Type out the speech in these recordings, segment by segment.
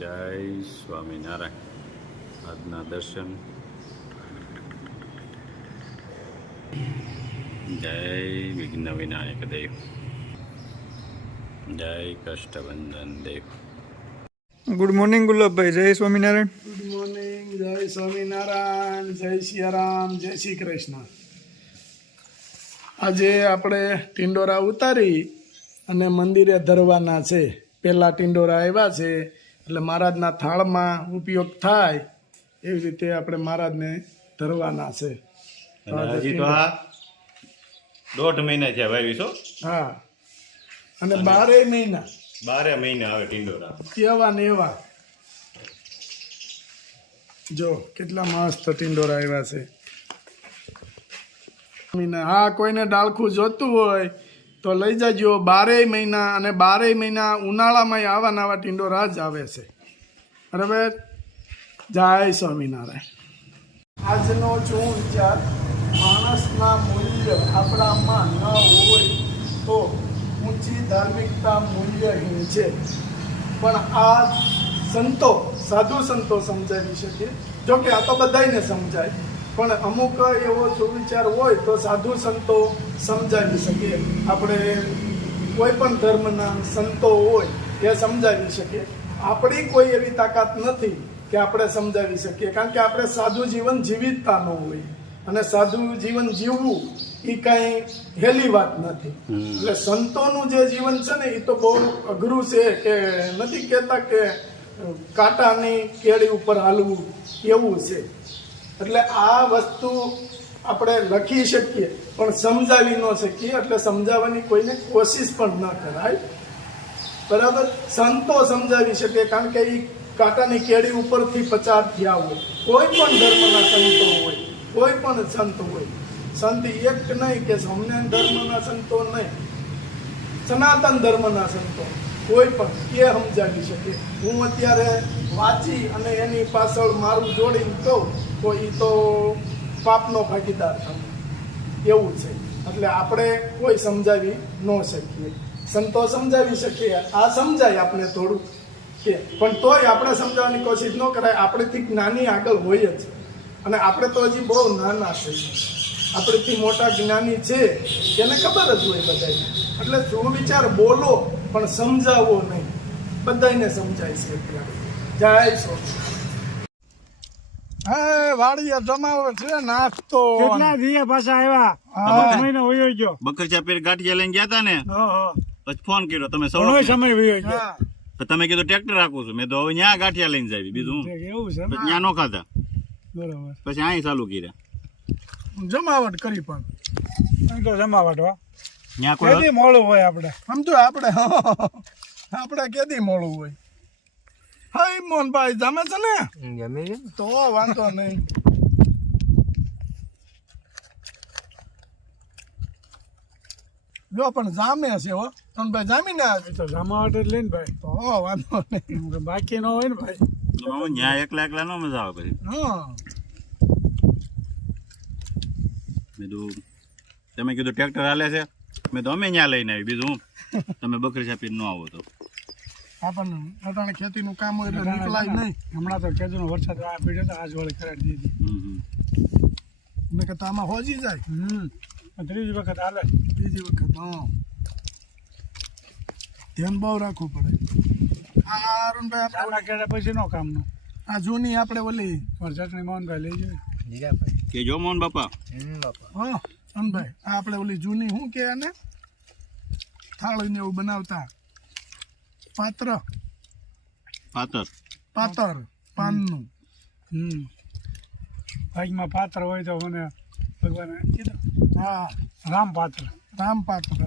જય સ્વામિનારાયણ. આજના દર્શન. જય વિઘ્ન વિનાયક દેવ. જય કષ્ટબંધન દેવ. Good morning Gulabbhai. જય સ્વામિનારાયણ. Good morning. જય સ્વામિનારાયણ. જય સિયારામ. જય શ્રી કૃષ્ણ. આજે આપણે ટિંડોરા ઉતારી અને મંદિરે ધરવાના છે. પહેલા ટિંડોરા આવ્યા છે એટલે મહારાજના થાળમાં ઉપયોગ થાય એવી રીતે આપણે મહારાજને ધરવાના છે. હજી તો આ 1.5 મહિના થયા વાવીશો. હા, અને 12 મહિના 12 મહિના આવે ટિંડોરા. એવા ને એવા જો કેટલા મસ્ત ટિંડોરા આવ્યા છે. હા, કોઈને ડાળખું જોતું હોય તો લઈ જાજો. 12 મહિના અને 12 મહિના ઉનાળામાં આવા નવા ટિંડોરા જ આવે છે. બરાબર. જય સ્વામિનારાયણ. આજનો શું વિચાર, માણસના મૂલ્ય આપણામાં ન હોય તો ઊંચી ધાર્મિકતા મૂલ્યહીન છે. પણ આ સંતો, સાધુ સંતો સમજાવી શકે. જો કે આ તો બધાને સમજાય, પણ અમુક એવો સુવિચાર હોય તો સાધુ સંતો સમજાવી શકે. આપણે કોઈ પણ ધર્મના સંતો હોય એ સમજાવી શકે. આપણી કોઈ એવી તાકાત નથી કે આપણે સમજાવી શકીએ, કારણ કે આપણે સાધુ જીવન જીવિતતા ન હોય, અને સાધુ જીવન જીવવું એ કાંઈ હેલી વાત નથી. એટલે સંતોનું જે જીવન છે ને એ તો બહુ અઘરું છે. કે નથી કહેતા કે કાંટાની કેળી ઉપર હાલવું એવું છે. એટલે આ વસ્તુ આપણે લખી શકીએ પણ સમજાવી ન શકીએ, એટલે સમજાવવાની કોઈને કોશિશ પણ ન કરાય. બરાબર. સંતો સમજાવી શકે, કારણ કે એ કાંટાની કેડી ઉપરથી પસાર થયા હોય. કોઈ પણ ધર્મના સંતો હોય, કોઈ પણ સંત હોય. સંત એક નહીં કે સ્વામિનારાયણ ધર્મના સંતો નહીં, સનાતન ધર્મના સંતો કોઈ પણ એ સમજાવી શકે. હું અત્યારે વાંચી અને એની પાછળ મારું જોડીને કહું તો એ તો પાપનો ભાગીદાર થવું એવું છે. એટલે આપણે કોઈ સમજાવી ન શકીએ. સંતો સમજાવી શકીએ, આ સમજાય આપણે થોડું કે, પણ તોય આપણે સમજાવવાની કોશિશ ન કરાય. આપણેથી જ્ઞાની આગળ હોય જ, અને આપણે તો હજી બહુ નાના છે. આપણેથી મોટા જ્ઞાની છે એને ખબર જ હોય બધાને. એટલે સુવિચાર બોલો પણ સમજાવો નહીં. બધાને સમજાય છે અત્યારે. જય સ્વામી. હા, વાડીએ જમાવો છે નાસ્તો. કેટલા દિવસ પાછા આવ્યા? મહિનો વયો ગયો. બકરચા પેર ગાંઠિયા લઈને ગયા હતા ને, પછી ફોન કર્યો તમે સૌ. ઘણો સમય વયો ગયો. હા, તો તમે કીધું ટ્રેક્ટર રાખું છું. મેં તો હવે ત્યાં ગાંઠિયા લઈને જાવી. બીજું એવું છે. પછી ત્યાં નો ખાધા, બરોબર. પછી અહીં ચાલુ કર્યા. જમાવટ કરી પણ એમ તો જમાવટ હો. ત્યાં કોઈ કેદી મોડું હોય આપણે. સમજો આપણે કેદી મોડું હોય. હા, મોહનભાઈ જામે છે ને, તો વાંધો નહીં. જો પણ જામે છે હો મોહનભાઈ, જામીને આવે તો જમાવટ જ લઈને ભાઈ, તો વાંધો નહીં. બાકી ન હોય ને ભાઈ. ત્યાં એકલા નો મજા આવે. પછી હા, મેં તો તમે કીધું ટ્રેક્ટર હાલે છે, મેં તો અમે ત્યાં લઈને આવી. બીજું તમે બકરી છાપીને ન આવો તો આપણને અટાણે ખેતીનું કામ હોય એટલે નીકળાય નહીં. હમણાં તો કેદુનો વરસાદ આ પીડ્યો તો આજ વળી કરાવી દીધી. મેં કહેતા આમાં હોજી જાય. ત્રીજી વખત હાલે. બીજી વખત હા, ધ્યાન બહુ રાખવું પડે. આ અરુણભાઈ ચાના કેળા પછી નો કામનું. આ જૂની આપણે ઓલી ચટણી મોહનભાઈ લઈ જાય. કે જો મોહન બાપા. હા અરુણભાઈ, આ આપણે ઓલી જૂની શું કે એને થાળીને એવું બનાવતા પાત્ર પાતર પાનનું. ભાગમાં પાત્ર હોય તો મને ભગવાને કીધું હા, રામ પાત્ર. રામ પાત્ર.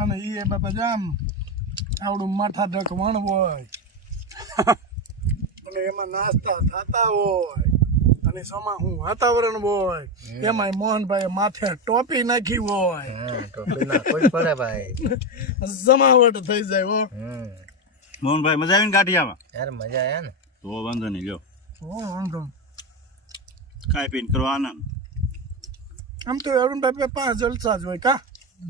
અને એ બાપા જામ આવડું માથા ઢક વણ હોય અને એમાં નાસ્તા થતા હોય, અને સમા હું વાતાવરણ હોય, એમાં મોહનભાઈ માથે ટોપી નાખી હોય. જમાવટ થઈ જાય હો. મોહનભાઈ મજા આવી ને ગાંઠિયામાં? યાર મજા આયા ને. તો વાંધો નહીં. લ્યો વાંધો ખાઈ પીને કરવા આનંદ. આમ તો અરુણભાઈ 5 જલસા જ હોય. કા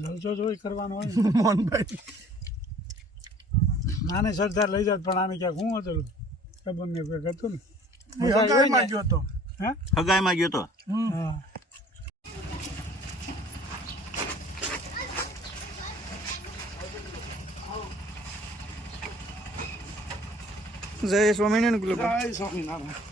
જલસો જ હોય કરવાનો હોય. મોહનભાઈ નાને સરદાર લઈ જાત પણ આને ક્યાંક હું હતું ખબર નહીં કંઈક હતું ને હું હગાઈમાં ગયો તો. હે હગાઈમાં ગયો તો હા જય સ્વામિનારાયણ ગુલાબ જય સ્વામિનારાયણ.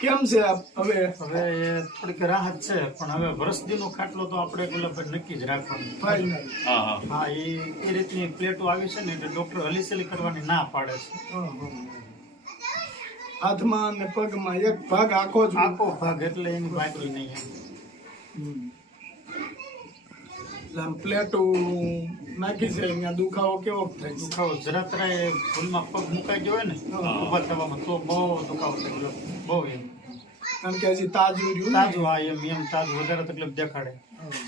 કેમ છે આપ હવે? હવે એ થોડીક રાહત છે પણ હવે વરસદીનો ખાટલો તો આપણે ગુલાબભાઈ નક્કી જ રાખવાનો. ફાઇનલ. હા હા હા એ રીતની પ્લેટો આવી છે ને એટલે ડોક્ટર હલીસલી કરવાની ના પાડે છે. હાથમાં અને પગમાં એક ભાગ આખો જ આખો ભાગ એટલે એની બાકી નહીં એમ. એટલે આમ પ્લેટું નાખી છે અહીંયા દુખાવો કેવો થાય છે? દુખાવો જરા તરાય ભૂલમાં પગ મુકાઈ ગયો હોય ને ઊભા થવામાં તો બહુ દુખાવો થાય ગુલાબ. બહુ એમ કારણ કે હજી તાજું રહ્યું ને. તાજું હા એમ તાજું વધારે તકલીફ દેખાડે.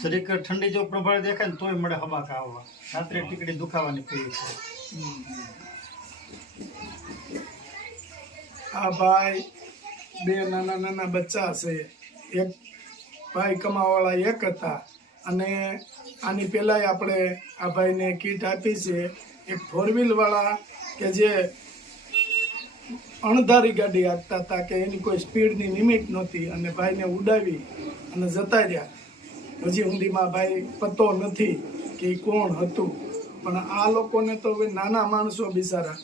શરીર ઠંડી જો પ્રભાવ દેખાય ને તોય મળે હબાકા આવવા. રાત્રે ટીકડી દુખાવાની પીવી છે. આ ભાઈ બે નાના નાના બચ્ચા છે. એક ભાઈ કમાવાળા એક હતા અને આની પહેલાંય આપણે આ ભાઈને કીટ આપી છે. એક ફોર વ્હીલ વાળા કે જે અણધારી ગાડી આપતા હતા કે એની કોઈ સ્પીડની લિમિટ નહોતી અને ભાઈને ઉડાવી અને જતા રહ્યા. હજી સુધીમાં ભાઈ પતો નથી કે એ કોણ હતું. પણ આ લોકોને તો હવે નાના માણસો બિચારા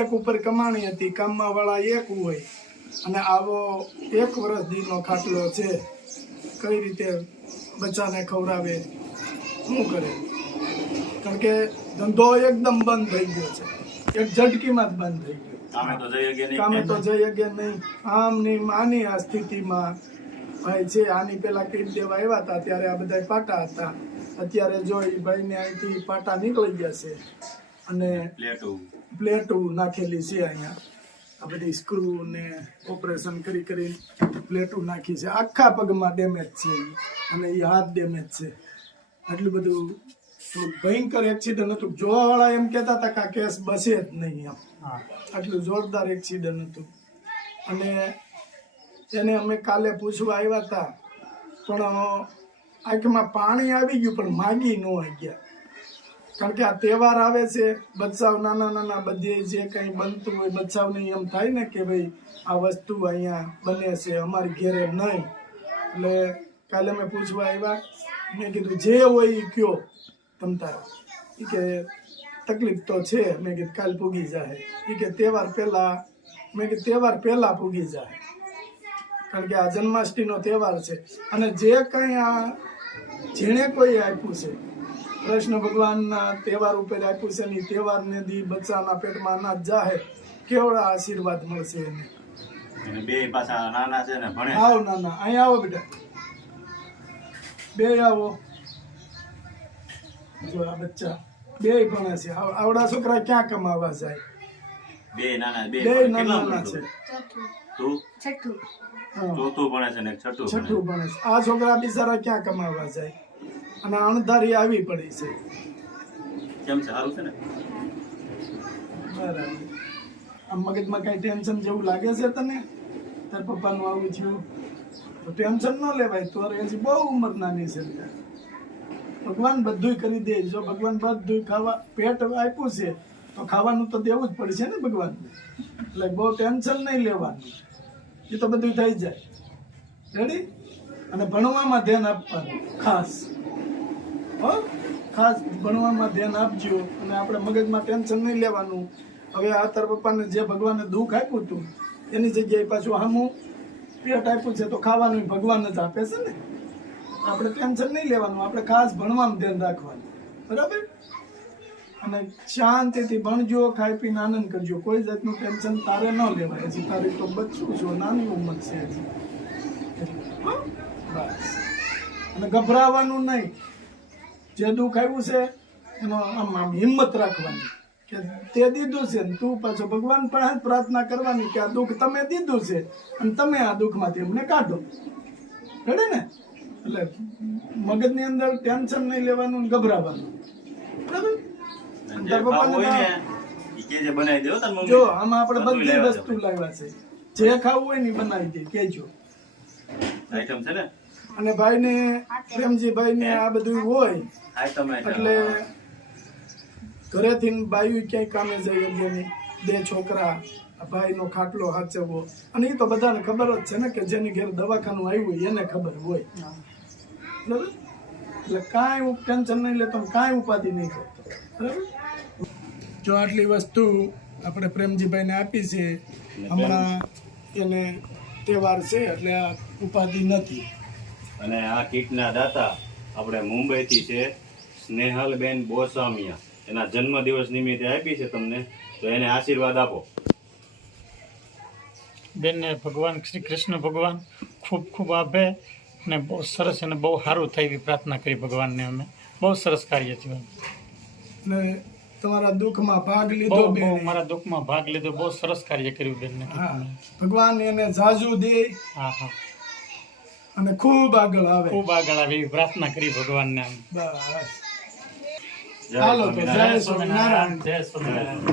એક ઉપર કમાણી હતી, કામમાં વાળા એક હોય અને આવો 1 વર્ષ દીનો ખાટલો છે. કઈ રીતે બચ્ચાને ખવડાવે, શું કરે? કારણ કે ધંધો એકદમ બંધ થઈ ગયો છે. એક ઝટકીમાં જ બંધ થઈ ગયો. કામે તો જઈએ કે કામે નહીં તો જઈએ કે નહીં. આમની આની આ સ્થિતિમાં ભાઈ છે. આની પેલા કીટ દેવા આવ્યા હતા ત્યારે આ બધા પાટા હતા. અત્યારે જો એ ભાઈને અહીંથી પાટા નીકળી ગયા છે અને પ્લેટો નાખેલી છે અહીંયા. આ બધી સ્ક્રૂ ને ઓપરેશન કરી કરી પ્લેટો નાખી છે. આખા પગમાં ડેમેજ છે અને એ હાથ ડેમેજ છે. આટલું બધું ભયંકર એક્સિડન્ટ હતું. જોવાવાળા એમ કહેતા હતા કે આ કેસ બસે જ નહીં એમ. હા આટલું જોરદાર એક્સિડન્ટ હતું. અને એને અમે કાલે પૂછવા આવ્યા હતા પણ આંખમાં પાણી આવી ગયું પણ માગી ન ગયા. કારણ કે આ તહેવાર આવે છે, બચ્ચાઓ નાના નાના બધે જે કંઈ બનતું હોય બચ્ચાઓને એમ થાય ને કે ભાઈ આ વસ્તુ અહીંયા બને છે અમારી ઘેરે નહીં. એટલે કાલે અમે પૂછવા આવ્યા. મેં કીધું જે હોય એ કયો તમ તારે. એ કે તકલીફ તો છે. મેં કીધું કાલ પૂગી જાય. એ કે તહેવાર પહેલા. મેં કીધું તહેવાર પહેલા પૂગી જાય. કારણ કે આ જન્માષ્ટમીનો તહેવાર છે અને જે કંઈ આ જેણે કોઈ આપ્યું છે કૃષ્ણ ભગવાનના તહેવાર ઉપર આપ્યું છે ને એ તહેવારને દી બચ્ચાના પેટમાં અનાજ જાહે કેવડા આશીર્વાદ મળશે એને. અને બે પાછા નાના છે ને ભણે આવો નાના અહીંયા આવો બેટા, બે આવો. જો આ બચ્ચા બે ભણે છે. આવડા છોકરા ક્યાં કમાવા જાય? બે નાના બે બે કેટલા નાના છે. તું હા. ચોથું ભણે છે ને એક છઠ્ઠું ભણે છઠ્ઠું ભણે છે. આ છોકરા બિચારા ક્યાં કમાવા જાય? અને અણધારી આવી પડી છે. કેમ છે સારું છે ને બરાબર. આમ મગજમાં કઈ ટેન્શન જેવું લાગે છે તને? તાર પપ્પાનું આવું થયું તો ટેન્શન ન લેવાય. તો હજી બહુ ઉંમર નાની છે. ભગવાન બધું કરી દે. જો ભગવાન બધું ખાવા પેટ આપ્યું છે તો ખાવાનું તો દેવું જ પડશે ને ભગવાનને. એટલે બહુ ટેન્શન નહીં લેવાનું. એ તો બધું થઈ જાય. રેડી? અને ભણવામાં ધ્યાન આપવાનું ખાસ. હો ખાસ ભણવામાં ધ્યાન આપજો. અને આપણે મગજમાં ટેન્શન નહીં લેવાનું. હવે આ તાર પપ્પાને જે ભગવાને દુઃખ આપ્યું હતું એની જગ્યાએ પાછું સામું પેટ આપ્યું છે તો ખાવાનું ભગવાન જ આપે છે ને. આપણે ટેન્શન નહીં લેવાનું. આપણે ખાસ ભણવામાં ધ્યાન રાખવાનું. બરાબર? અને શાંતિથી ભણજો, ખાઈ પીને આનંદ કરજો. કોઈ જાતનું ટેન્શન તારે ન લેવાય. હજી તારી તો બચ્ચું છો, નાની ઉંમર છે હજી. બસ. અને ગભરાવાનું નહીં. જે દુઃખ આવ્યું છે એનો આમ હિંમત રાખવાની કે તે દીધું છે ને તું પાછો ભગવાન પણ પ્રાર્થના કરવાની કે આ દુઃખ તમે દીધું છે અને તમે આ દુઃખમાંથી અમને કાઢો. રેડી ને? એટલે મગજની અંદર ટેન્શન નહીં લેવાનું, ગભરાવાનું. બરાબર? અને તારા પપ્પાને બનાવી દેવો તાર મમ્મી. જો આમાં આપણે બધી વસ્તુ લાવ્યા છે. જે ખાવું હોય ને એ બનાવી દે. કેજો આઈટમ છે ને અને ભાઈને પ્રેમજીભાઈને આ બધું હોય એટલે ઘરેથી બાયું ક્યાંય કામે જાય યોગ્ય નહીં. 2 છોકરા, આ ભાઈનો ખાટલો હાચવવો, અને એ તો બધાને ખબર જ છે ને કે જેની ઘેર દવાખાનું આવ્યું હોય એને ખબર હોય. બરાબર? એટલે કાંઈ ટેન્શન નહીં લે, તમે કાંઈ ઉપાધિ નહીં કરતો. બરાબર? જો આટલી વસ્તુ આપણે પ્રેમજીભાઈને આપી છે, હમણાં એને તહેવાર છે એટલે આ ઉપાધિ નથી. અને આ કીટના દાતા આપણે મુંબઈથી છે સ્નેહલબેન બોસામિયા. એના જન્મદિવસ નિમિત્તે આપી છે તમને, તો એને આશીર્વાદ આપો. બેનને ભગવાન શ્રી કૃષ્ણ ભગવાન ખૂબ ખૂબ આપે અને બહુ સરસ અને બહુ સારું થાય એવી પ્રાર્થના કરી ભગવાનને. અમે બહુ સરસ કાર્ય થયું. અને તમારા દુઃખમાં ભાગ બહુ લીધો બહુ બેન. મારા દુઃખમાં ભાગ લીધો, બહુ સરસ કાર્ય કર્યું બેનને. હા, ભગવાન એને જાજુ દે હા હા, અને ખૂબ આગળ આવે. ખૂબ આગળ આવે એવી પ્રાર્થના કરી ભગવાનને. અમે બસ. હાલો તો જય સ્વામિનારાયણ. જય સ્વામિનારાયણ.